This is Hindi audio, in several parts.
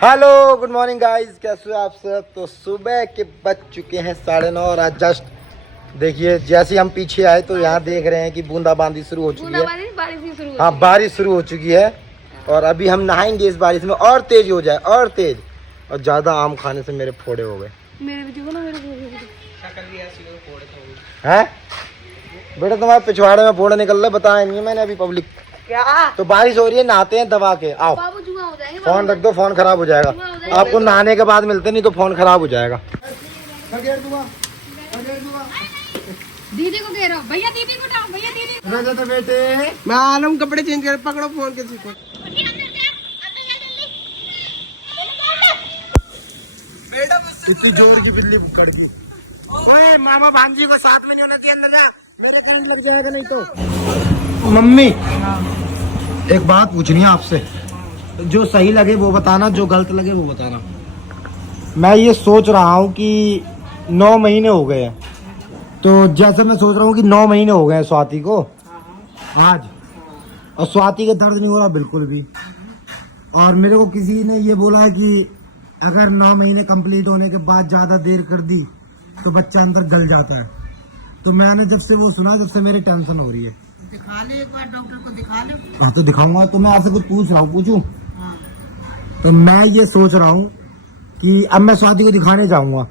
हेलो गुड मॉर्निंग गाइस, कैसे हो आप सब। तो सुबह के बज चुके हैं 9:30 और आज जस्ट देखिए जैसे हम पीछे आए तो यहाँ देख रहे हैं कि बूंदाबांदी शुरू हो चुकी है। हाँ, बारिश शुरू हो चुकी है और अभी हम नहाएंगे इस बारिश में और तेज हो जाए और तेज। और ज्यादा आम खाने से मेरे फोड़े हो गए। हैं बेटा, तुम्हारे पिछवाड़े में फोड़े निकल रहे, बताया नहीं मैंने अभी पब्लिक क्या। तो बारिश हो रही है, नहाते हैं दबा के। आओ फोन रख दो, फोन खराब हो जाएगा। आपको नहाने के बाद मिलते, नहीं तो फोन खराब हो जाएगा। दीदी को कह रहा हूँ, भैया दीदी को डाल, भैया दीदी तो बेटे मैं आलम कपड़े चेंज कर, पकड़ो फोन किसी को। इतनी जोर की बिजली कड़की। ओए मामा भांजी को साथ में नहीं होना चाहिए, अंदर जा, मेरे करंट लग जाएगा नहीं तो। मम्मी एक बात पूछनी है आपसे, जो सही लगे वो बताना, जो गलत लगे वो बताना। मैं ये सोच रहा हूँ कि 9 महीने हो गए हैं, तो जैसे मैं सोच रहा हूँ कि 9 महीने हो गए हैं स्वाति को आज, और स्वाति का दर्द नहीं हो रहा बिल्कुल भी। और मेरे को किसी ने ये बोला है कि अगर 9 महीने कंप्लीट होने के बाद ज्यादा देर कर दी तो बच्चा अंदर गल जाता है। तो मैंने जब से वो सुना, जब से मेरी टेंशन हो रही है। दिखा ले एक बार, डॉक्टर को दिखा ले। हाँ तो दिखाऊंगा। तो मैं आपसे कुछ पूछ रहा हूँ, पूछूं? तो मैं ये सोच रहा हूँ कि अब मैं स्वाति को दिखाने जाऊंगा।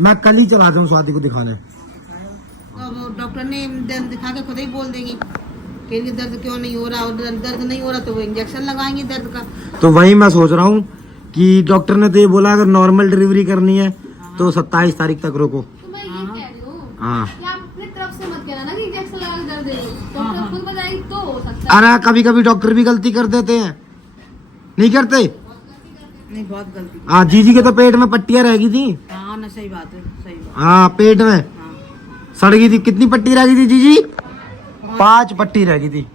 मैं कल ही चला जाऊँ स्वाति को दिखाने। तो डॉक्टर ने दर्द दिखा के खुद ही बोल देगी कि इनके दर्द क्यों नहीं हो रहा, और दर्द नहीं हो रहा तो वो इंजेक्शन लगाएंगे दर्द का। तो वही मैं सोच रहा हूँ कि डॉक्टर ने तो ये बोला अगर नॉर्मल डिलीवरी करनी है तो 27 तारीख तक रोको। तो मैं ये कह रही हूँ हाँ, कि आप अपनी तरफ से मत कहना ना कि इंजेक्शन लगा के दर्द है, डॉक्टर खुद बताएगी तो हो सकता है। अरे कभी कभी डॉक्टर भी गलती कर देते हैं, नहीं करते? नहीं, बहुत गलती। हाँ, जीजी के तो पेट में पट्टियां रह गई थी। हाँ ना, सही बात है, सही बात। हाँ, पेट में सड़ गई थी। कितनी पट्टी रह गई थी जीजी? 5 पट्टी रह गई थी।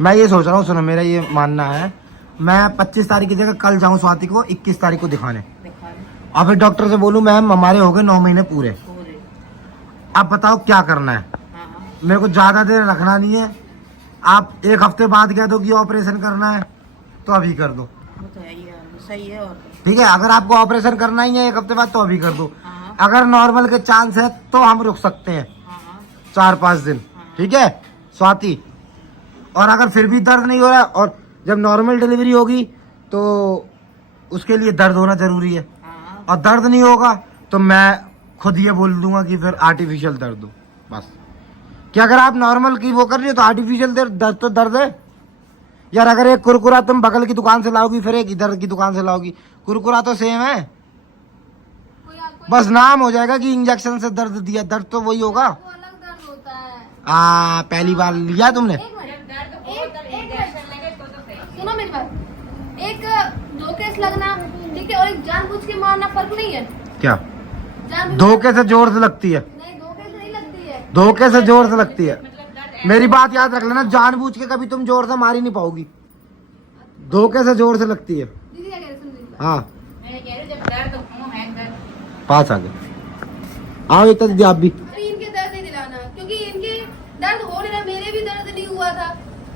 मैं ये सोच रहा हूँ, सुनो मेरा ये मानना है, मैं 25 तारीख की जगह कल जाऊँ स्वाति को 21 तारीख को दिखाने, और फिर डॉक्टर से बोलूँ मैम हमारे हो गए 9 महीने पूरे, अब बताओ क्या करना है। मेरे को ज्यादा देर रखना नहीं है। आप 1 हफ्ते बाद कह दो कि ऑपरेशन करना है तो अभी कर दो, सही है। और ठीक है? अगर आपको ऑपरेशन करना ही है 1 हफ्ते बाद तो अभी कर दो। अगर नॉर्मल के चांस है तो हम रुक सकते हैं 4-5 दिन, ठीक है स्वाति? और अगर फिर भी दर्द नहीं हो रहा, और जब नॉर्मल डिलीवरी होगी तो उसके लिए दर्द होना जरूरी है, और दर्द नहीं होगा तो मैं खुद ये बोल दूंगा कि फिर आर्टिफिशियल दर्द दो बस। कि अगर आप नॉर्मल की वो कर रही हो तो आर्टिफिशियल दर्द तो दर्द है यार। अगर एक कुरकुरा तुम बगल की दुकान से लाओगी, फिर एक इधर की दुकान से लाओगी, कुरकुरा तो सेम है, बस नाम हो जाएगा कि इंजेक्शन से दर्द दिया, दर्द तो वही होगा। वो अलग दर्द होता है। पहली बार लिया तुमने? सुनो मेरी बात, एक धोखे से लगना ठीक है, और एक जानबूझ के मारना फर्क नहीं है क्या? जानबूझ धोखे से जोर से लगती है? नहीं, धोखे से नहीं लगती है। धोखे से जोर से लगती है। मेरी बात याद रख लेना, जानबूझ के कभी तुम जोर से मार ही नहीं पाओगी, धोखे से जोर से लगती है। दीदी क्या कह रही, सुन लीजिए। हाँ, मैं कह रही जब दर्द हो है, दर्द पास आ गए। आओ इतना दीदी आप भी। अरे इनके दर्द नहीं दिलाना, क्योंकि इनके दर्द हो रहा है, मेरे भी दर्द नहीं हुआ था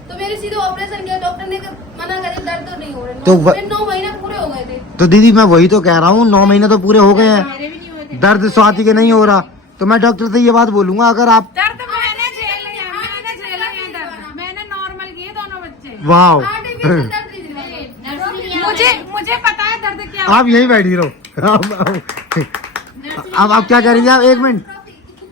तो मेरे सीधे ऑपरेशन किया, डॉक्टर ने मना करे दर्द तो नहीं हो रहा। तो 9 महीने पूरे हो गए थे। तो दीदी मैं वही तो कह रहा हूँ, 9 महीने तो पूरे हो गए हैं, मेरे भी नहीं हुए थे। दर्द स्वाति के नहीं हो रहा। तो मैं डॉक्टर से ये बात बोलूंगा, अगर आप दर्द मैंने झेले हैं दर्द मैंने नॉर्मल किए दोनों बच्चे। वाह आर्टिफिशियल दर्द नहीं दिलाना। मुझे पता है दर्द क्या। आप यही बैठी रहो। अब आप क्या कह रही थी आप? 1 मिनट।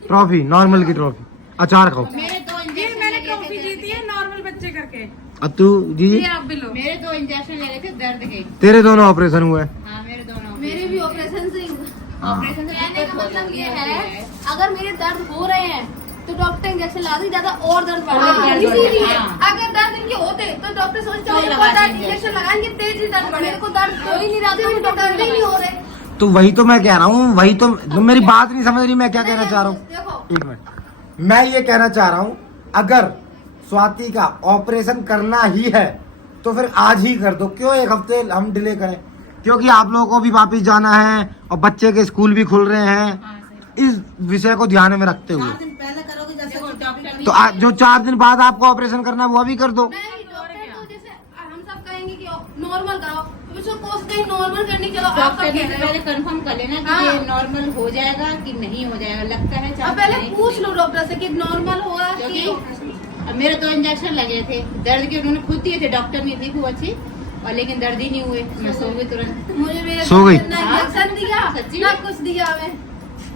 ट्रॉफी, नॉर्मल की ट्रॉफी, अचार खाओ। मेरे 2 ये इंजेक्शन मैंने ट्रॉफी जीती है नॉर्मल बच्चे करके। अब तू जीजी, ये आप भी लो। मेरे 2 इंजेक्शन ले रहे थे दर्द के। तेरे दोनों ऑपरेशन हुए? हाँ, मेरे दोनों। मेरे भी ऑपरेशन से ही हुआ। ऑपरेशन से कहने का मतलब ये है, अगर मेरे दर्द हो रहे हैं तो डॉक्टर इंजेक्शन लगा दी, ज्यादा और दर्द बढ़ रहा है। इसीलिए अगर दर्द इनके होते तो डॉक्टर सोचते इंजेक्शन लगाएंगे, तेज ही दर्द बढ़े। मेरे को दर्द हो ही नहीं रहा था, डॉक्टर नहीं हो रहे। तो वही तो मैं कह रहा हूँ, वही तो तुम मेरी बात नहीं समझ रही मैं क्या कहना चाह रहा हूँ। देखो 1 मिनट, मैं ये कहना चाह रहा हूँ, अगर स्वाति का ऑपरेशन करना ही है तो फिर आज ही कर दो, क्यों 1 हफ्ते हम डिले करें? क्योंकि आप लोगों को भी वापस जाना है और बच्चे के स्कूल भी खुल रहे हैं, इस विषय को ध्यान में रखते हुए। 4 दिन पहले करोगे जैसे डॉक्टर तो जो 4 दिन बाद आपको ऑपरेशन करना है वो अभी कर दो। नहीं, डॉक्टर तो जैसे हम सब कहेंगे कि नॉर्मल कराओ, उसको कोशिश नॉर्मल करनी, चलो आप डॉक्टर कह ने रहे हो। पहले कंफर्म कर लेना कि हाँ। ये नॉर्मल हो जाएगा कि नहीं हो जाएगा, लगता है अब पहले पूछ लो डॉक्टर से कि नॉर्मल हो रहा है कि मेरे 2 इंजेक्शन लगे थे दर्द के, उन्होंने खुद दिए थे, डॉक्टर ने दी खूब अच्छी, और लेकिन दर्द ही नहीं हुए, मैं सो गई तुरंत। मुझे मेरे सो गई? ना इंजेक्शन दिया सच्ची ना में? कुछ दिया हमें।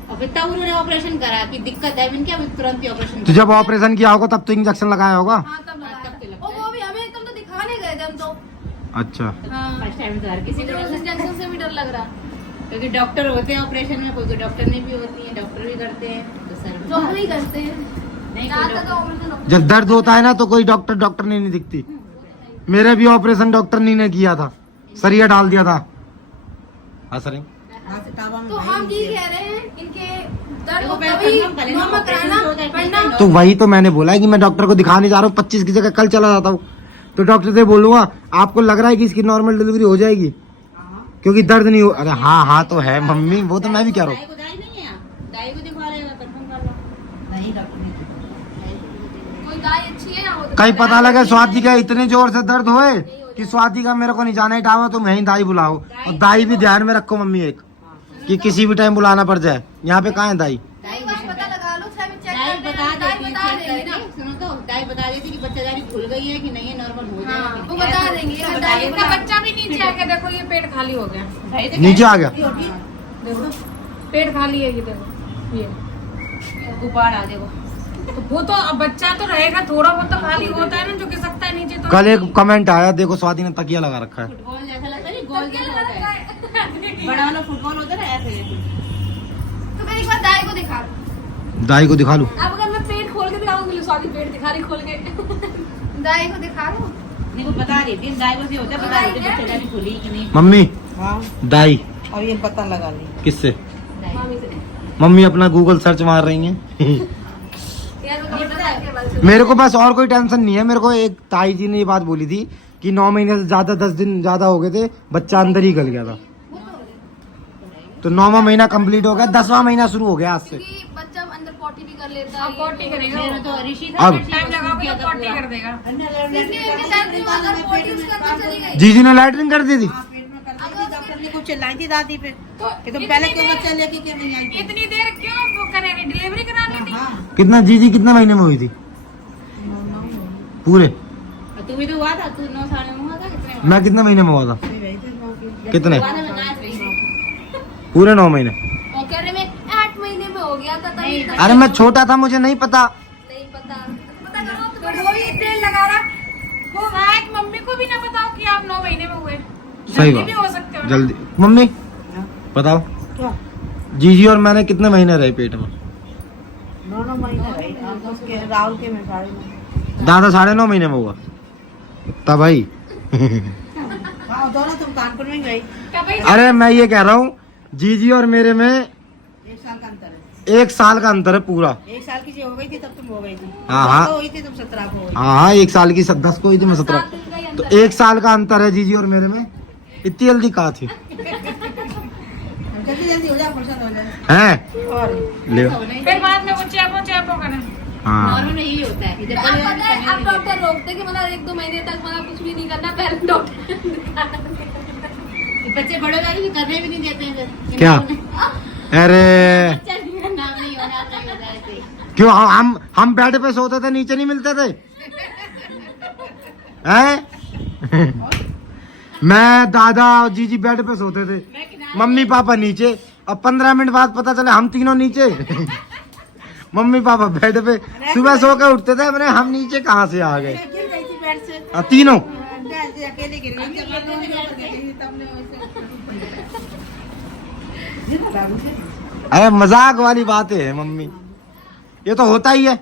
और फिर तब उन्होंने ऑपरेशन करा कि दिक्कत है, मैंने क्या तुरंत ही ऑपरेशन तो जब ऑपरेशन किया होगा तब तो इंजेक्शन लगाया होगा। हाँ तब लगाया। तब तो लगता और वो भी हमें तुम तो दिखाने गए थे हम तो। अच्छा हाँ फर्स्ट टाइम तो हर किसी मुझे को उस लगता है। इंजेक्शन से भी डर लग रहा। क्योंकि डॉक्टर होते हैं ऑपरेशन में, कोई डॉक्टर नहीं भी होती है, डॉक्टर भी करते हैं, तो सर जो हम ही करते हैं। नहीं यहाँ कोई तक डॉक्टर- ऑपरेशन जब दर्द होता है ना तो कोई डॉक्टर नहीं दिखती। मेरे भी ऑपरेशन डॉक्टर ने किया था, सरिया डाल दिया था। हाँ सर तो हम ये कह रहे हैं इनके दर्द देखो, को पहले कभी confirm करें ना, नॉर्मल operation कराना हो जाए, वरना तो वही तो मैंने बोला है कि मैं डॉक्टर को दिखाने जा रहा हूँ 25 की जगह कल चला जाता हूँ, तो डॉक्टर से बोलूंगा आपको लग रहा है कि इसकी नॉर्मल डिलीवरी हो जाएगी क्योंकि दर्द नहीं हो। अरे हाँ तो है मम्मी, वो तो मैं भी कह रहा हूँ। दाई को दाई नहीं है, दाई को दिखवा लेगा, कंफर्म कर लो। नहीं डॉक्टर ने कोई दाई अच्छी है ना वो तो कहीं पता लगे स्वाति का इतने जोर से दर्द होए कि स्वाति का मेरे को नहीं जाना इटावा तो मैं ही दाई बुलाओ। और दाई भी ध्यान में रखो मम्मी एक, कि किसी भी टाइम बुलाना पड़ जाए। यहाँ पे कहाँ है दाई? एक बार पता लगा लो, चाहे चेक दाई करते बता हैं, दाई देती बता है, देंगी ना। सुनो तो दाई बता देती कि बच्चादारी भूल गई है कि नहीं है, नॉर्मल हो हाँ, जाएगा। वो बता देंगे। तो दाई बताइए इनका ना। बच्चा भी नीचे आके देखो, ये पेट खाली हो गया, भाई तो नीचे आ गया। देखो पेट खाली है, ये देखो ये। गुब्बार आ देखो। तो वो तो अब बच्चा तो रहेगा, थोड़ा बहुत तो खाली होता है ना, जो कि सकता है नीचे तो। कल एक कमेंट आया, देखो स्वाति ने तकिया लगा रखा है। फुटबॉल जैसा लगता है, गोल जैसा होता है, बड़ा वाला फुटबॉल होता है ना, ऐसे। तो फिर एक बार दाई को दिखा दो। दाई को दिखा लूं? अब अगर मैं पेट खोल के दिखाऊंगी, स्वाति पेट दिखा रही खोल के। दाई को दिखा दो। नहीं वो बता रही थी, दाई को से होता है, बता रही थी बच्चादारी भूली कि नहीं। मम्मी हाँ दाई अब ये पता लगा ली। किससे? मामी से। मम्मी अपना गूगल सर्च मार रही हैं। यार वो तो दाई के बारे में। मेरे को बस और कोई टेंशन नहीं है। मेरे को एक ताई जी ने ये बात बोली थी कि 9 महीने से ज्यादा 10 दिन ज्यादा हो गए थे, बच्चा अंदर ही गल गया था। तो 9वां महीना कंप्लीट हो गया, 10वां महीना शुरू हो गया आज से। क्योंकि बच्चा अंदर पॉटी भी कर लेता अब है। पॉटी करेगा मेरा वो। तो ऋषि था, अब- टाइम लगाओगे तो पॉटी कर देगा। इसलिए इनके साथ भी अगर पॉटी उसके अंदर चली गई। जीजी ने लैटरिन कर दी थी। डॉक्टर ने कुछ चिल्लाई थी दादी पे तो कि तुम इतनी पहले क्यों देर- बच्चा लेके क्यों नहीं आई? इतनी देर क्यों वो करेंगे, डिलीवरी करानी थी। हाँ कितना जीजी कितने महीने में हुई थी? पूरे? और तू भी तो हुआ था, तू 9 साल में हुआ था, कितने में? मैं कितने महीने में हुआ था? जब कितने? हुआ था, मैं नाच रही थी। पूरे 9 महीने। और कह रहे मैं 8 महीने में हो गया था तभी नहीं, तक अरे मैं छोटा था, मुझे नहीं पता। नहीं पता। पता करो तो तो वो ही तेल लगा रहा, वो शायद मम्मी को भी ना बताओ कि आप 9 महीने में हुए। सही जल्दी भी हो बात, सकते हो ना। जल्दी। मम्मी बताओ, क्या जीजी और मैंने कितने महीने रहे पेट में? 9 महीने रही। अब उसके राहुल के में 9.5 दादा 9.5 महीने में हुआ तब भाई। हाँ दोनों तुम कानपुर में गई। क्या भाई, अरे मैं ये कह रहा हूँ जीजी और मेरे में 1 साल का अंतर है। 1 साल का अंतर है पूरा। 1 साल की जो हो गई थी तब तुम हो गई थी। हाँ, हाँ। तो हुई थी तुम 17 को हो गई। हाँ 1 साल की 10 को हुई थी, मैं 17। तो 1 साल का अंतर है जीजी और मेरे में। इतनी जल्दी कहा थी जल्दी जल्दी हो जाए, फुर्सत हो जाए। हैं? और ले फिर बाद में वो चैपो करें। हाँ नॉर्मल में यही होता है कि जब आप बड़े पता है होने अब में डॉक्टर रोकते कि मतलब 1-2 महीने तक मतलब कुछ भी नहीं करना, पहले डॉक्टर ये बच्चे बड़े वाले भी करने भी नहीं देते हैं फिर। क्या? अरे बच्चा नहीं, नाम नहीं होना चाहिए होता है ऐसे। क्यों हम बेड पे सोते थे, नीचे नहीं मिलते थे? हैं? मैं दादा और जीजी बेड पे सोते थे, मम्मी पापा नीचे। अब 15 मिनट बाद पता चला हम तीनों नीचे। मम्मी पापा बेड पे, सुबह सो के उठते थे, मैंने हम नीचे कहाँ से आ गए? गिर गई थी बेड से। तीनों। ऐसे अकेले गिर गई थी। अपना दोनों ऊपर गिर गई थी, तब ने वैसे अरे मजाक वाली बातें है मम्मी, ये तो होता ही है,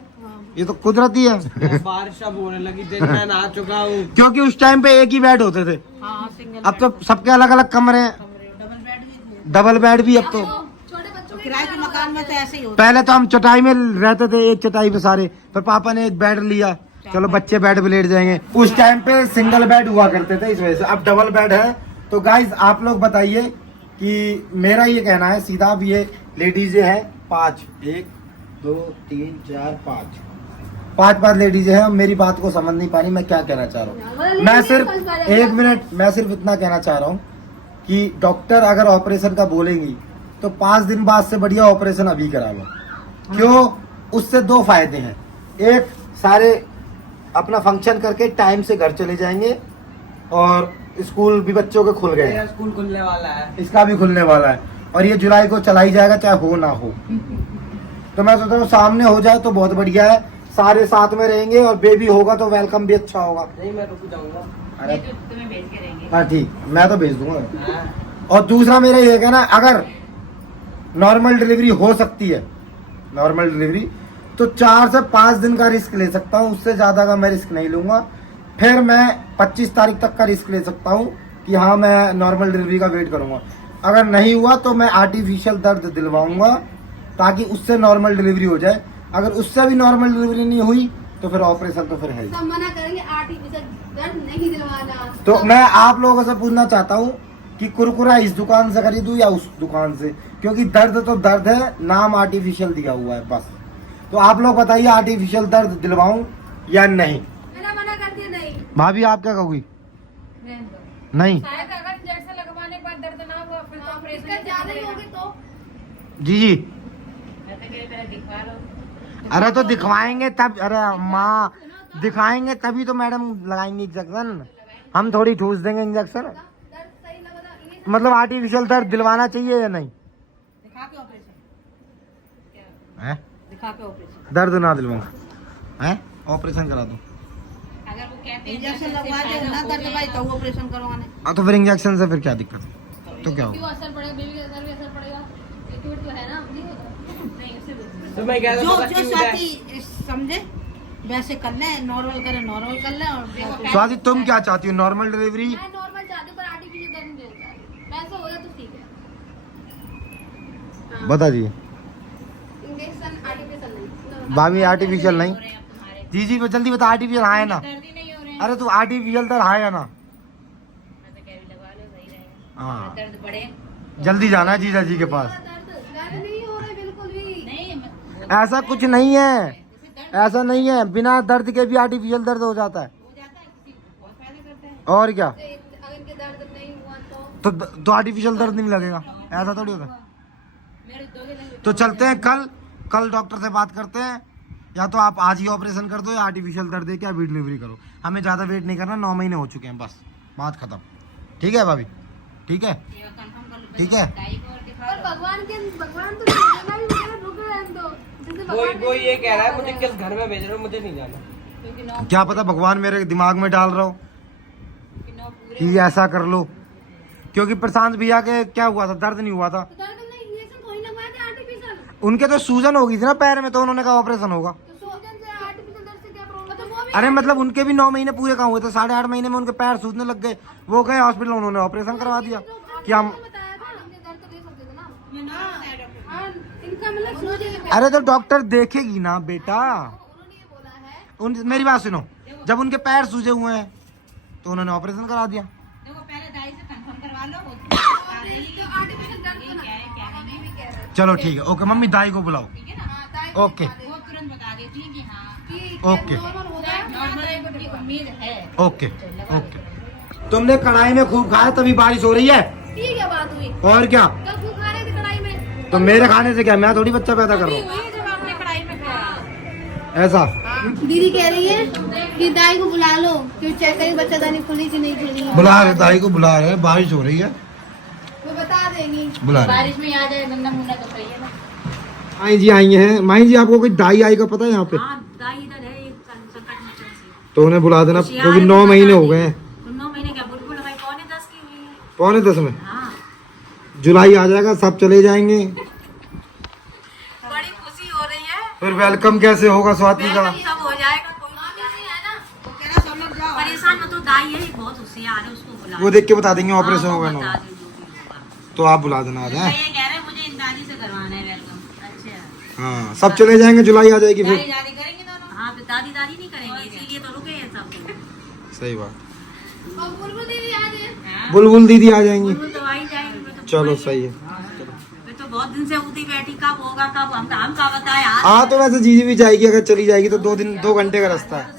ये तो कुदरती है। बारिश अब होने लगी, दिन में नहा चुका हूँ। क्योंकि उस टाइम पे एक ही बेड होते थे, हाँ सिंगल अब तो सबके अलग अलग कमरे हैं, डबल बेड भी थे। डबल बेड भी अब तो। छोटे बच्चों के किराए के मकान में तो ऐसे ही होता। पहले तो हम चटाई में रहते थे, एक चटाई पे सारे, फिर पापा ने एक बेड लिया, चलो बच्चे बेड पे लेट जाएंगे। उस टाइम पे सिंगल बेड हुआ करते थे, इस वजह से अब डबल बेड है। तो गाइज आप लोग बताइए कि मेरा ये कहना है सीधा, अब ये लेडीज है 5, 1 2 3 4 5 5 लेडीज हैं, मेरी बात को समझ नहीं पा रही मैं क्या कहना चाह रहा हूँ। मैं सिर्फ 1 मिनट, मैं सिर्फ इतना कहना चाह रहा हूँ कि डॉक्टर अगर ऑपरेशन का बोलेंगी तो 5 दिन बाद से बढ़िया ऑपरेशन अभी करा लो। क्यों? उससे 2 फायदे हैं। एक, सारे अपना फंक्शन करके टाइम से घर चले जाएंगे और स्कूल भी बच्चों के खुल गए मेरा हैं। स्कूल खुलने वाला है। इसका भी खुलने वाला है और ये जुलाई को चला ही जाएगा चाहे हो ना हो। तो मैं सोच रहा हूँ सामने हो जाए तो बहुत बढ़िया है, सारे साथ में रहेंगे और बेबी होगा तो वेलकम भी अच्छा होगा। नहीं मैं रुक जाऊंगा। अरे तुम्हें भेज के रहेंगे। हाँ ठीक, मैं तो भेज दूंगा। हाँ। और दूसरा मेरा ये कहना, अगर नॉर्मल डिलीवरी हो सकती है, नॉर्मल डिलीवरी, तो 4 से 5 दिन का रिस्क ले सकता हूँ, उससे ज्यादा का मैं रिस्क नहीं लूंगा। फिर मैं 25 तारीख तक का रिस्क ले सकता हूँ कि हाँ मैं नॉर्मल डिलीवरी का वेट करूंगा। अगर नहीं हुआ तो मैं आर्टिफिशियल दर्द दिलवाऊंगा ताकि उससे नॉर्मल डिलीवरी हो जाए। अगर उससे भी नॉर्मल डिलीवरी नहीं हुई तो फिर ऑपरेशन तो फिर है ही। सब मना करेंगे आर्टिफिशियल दर्द नहीं दिलवाना। तो मैं आप लोगों से पूछना चाहता हूँ कि कुरकुरा इस दुकान से खरीदूं या उस दुकान से, क्योंकि दर्द तो दर्द है, नाम आर्टिफिशियल दिया हुआ है बस। तो आप लोग बताइए आर्टिफिशियल दर्द दिलवाऊं या नहीं। मेरा मना करती है नहीं। भाभी आप क्या कहोगी? नहीं शायद अगर इंजेक्शन लगवाने के बाद दर्द ना हुआ फिर तो ऑपरेशन इसका ज्यादा ही होगी तो जी जी। मैं तो कह रही पहले दिखवा लो। अरे तो दिखवाएंगे तब, अरे माँ दिखाएंगे तभी तो मैडम लगाएंगे इंजेक्शन, हम थोड़ी ठूस देंगे इंजेक्शन। दर्द सही लगा इंग्लिश मतलब आर्टिफिशियल दर्द दिलवाना चाहिए या नहीं? दिखा के ऑपरेशन, है? दिखा के ऑपरेशन। दर्द ना दिलवाऊं है, ऑपरेशन करा दूं। अगर वो कहते हैं इंजेक्शन लगवा दे ना दर्द भाई तो ऑपरेशन करवाने। हाँ तो फिर इंजेक्शन से फिर क्या दिक्कत है? तो क्या क्यों होगा? असर पड़ेगा, बेबी का असर भी असर पड़ेगा। लिक्विड तो है ना, नहीं होगा। नहीं उससे भी तो मैं कह रहा जो था जो स्वाति समझे वैसे कर ले, नॉर्मल करे नॉर्मल कर ले। और स्वाति तुम क्या चाहती हो, नॉर्मल डिलीवरी? मैं नॉर्मल चाहती हूँ पर आर्टिफिशियल दर्द नहीं देना चाहती। वैसा हो जाए तो ठीक है। बता दीजिए। इंजेक्शन आर्टिफिशियल नहीं। भाभी आर्टिफिशियल नहीं? जी जी जल्दी बता, आर्टिफिशियल हाँ है ना? दर्द ही नहीं हो रहे हैं। अरे तू आर्टिफिशियल दर्द हाँ है ना? मैं तो कह रही लगवा लो, सही रहेगा। हाँ दर्द बढ़े जल्दी जाना है जीजा जी के पास। दर्द नहीं हो रहा है बिल्कुल भी। नहीं ऐसा कुछ नहीं है, ऐसा नहीं है, बिना दर्द के भी आर्टिफिशियल दर्द हो जाता है। हो जाता है, किसी बहुत फायदा करता है। और क्या? अगर इनके दर्द नहीं हुआ तो आर्टिफिशियल दर्द नहीं लगेगा, ऐसा थोड़ी होता है। मेरे दोगे लगे तो चलते हैं कल डॉक्टर से बात करते हैं, या तो आप आज ही ऑपरेशन कर दो या आर्टिफिशियल दर्द दे के अभी डिलीवरी करो। हमें ज़्यादा वेट नहीं करना, 9 महीने हो चुके हैं, बस बात खत्म। ठीक है भाभी? ठीक है कंफर्म कर लो। ठीक है। दाई को और दिखा पर लो। भगवान तो देना ही मेरा रुक रहे हैं तो जैसे कोई भगवान कोई ये कह रहा है मुझे किस घर में भेज रहे हो, मुझे नहीं जाना। क्योंकि 9 क्या पता भगवान मेरे दिमाग में डाल रहा हो पूरे कि ऐसा कर लो, क्योंकि प्रशांत भैया के क्या हुआ था, दर्द नहीं हुआ था तो दर्द नहीं, इंजेक्शन थोड़ी लगवाए थे आर्टिफिशियल। उनके, तो सूजन हो गई थी ना पैर में, तो उन्होंने कहा ऑपरेशन होगा। तो सोजन से आर्टिफिशियल दर्द से क्या प्रॉब्लम? तो वो भी अरे मतलब उनके भी 9 महीने पूरे कहाँ हुए थे, 8.5 महीने में उनके पैर सूजने लग गए, वो गए हॉस्पिटल, उन्होंने ऑपरेशन करवा दिया कि हम। बताया था इनके दर्द तो दे सकते थे ना। हाँ, इनका मतलब सोजन अरे तो डॉक्टर देखेगी ना बेटा, उन्होंने ये बोला है। मेरी बात सुनो, जब उनके पैर सूजे हुए हैं तो उन्होंने ऑपरेशन करा दिया। देखो पहले दाई से कंफर्म करवा लो। तो आर्टिफिशियल दर्द तो क्या है क्या मम्मी भी कह रहे हैं। चलो ठीक है, ओके मम्मी दाई को बुलाओ। ठीक है ना। हाँ, दाई ओके वो तुरंत बता देती है कि हाँ कि ओके नॉर्मल होगा। नॉर्मल की उम्मीद है। Okay okay. तुमने कढ़ाई में खूब खाया तभी बारिश हो रही है, ठीक है, बात हुई। और क्या? कब क्यों खा रहे थे कढ़ाई में? तो मेरे खाने से क्या, मैं थोड़ी बच्चा पैदा कर रहा हूँ वही जब आपने कढ़ाई में खाया। ऐसा। दीदी कह रही है कि दाई को बुला लो कि चेक करें बच्चादानी खुली कि नहीं खुली है। बुला रहे दाई को, बुला रहे, बारिश हो रही है, वो बता देंगी। बुला रहे। बारिश में आ जाए गंदा मुन्ना तो सही है ना। माई जी आई हैं। माई जी आपको कोई दाई आई का पता है यहाँ पे? हाँ दाई इधर है एक संकट मोचन से। तो उन्हें बुला देना, क्योंकि 9 महीने हो गए हैं। तो 9 महीने क्या बुलबुल भाई 9:45 की हुई है। 9:45 में हाँ जुलाई आ जाएगा, सब चले जाएंगे, बड़ी खुशी हो रही है। फिर वेलकम कैसे होगा स्वाति का? सब हो जाएगा। परेशान मत हो, दाई है बहुत होशियार है, उसको बुला। वो देख के बता देंगे ऑपरेशन हाँ, होगा वो ना, बता देंगे, जो भी होगा। तो आप बुला देना आ तो जाए। ये कह रहे हैं मुझे इन दादी से करवाना है वेलकम। अच्छा हाँ सब चले जाएंगे, जुलाई आ जाएगी फिर। दादी करेंगे दोनों। हाँ तो दादी नहीं करेंगे, इसीलिए तो रुके हैं सब। सही बात। और बुलबुल दीदी आ जाए। हाँ, बुलबुल दीदी आ जाएंगी, बुलबुल तो आ ही जाएंगे। फिर तो चलो सही है। फिर तो बहुत दिन से उठी बैठी, कब होगा कब, हम का बताया। हाँ तो वैसे जीजी भी जाएगी, अगर चली जाएगी तो 2 घंटे का रास्ता है।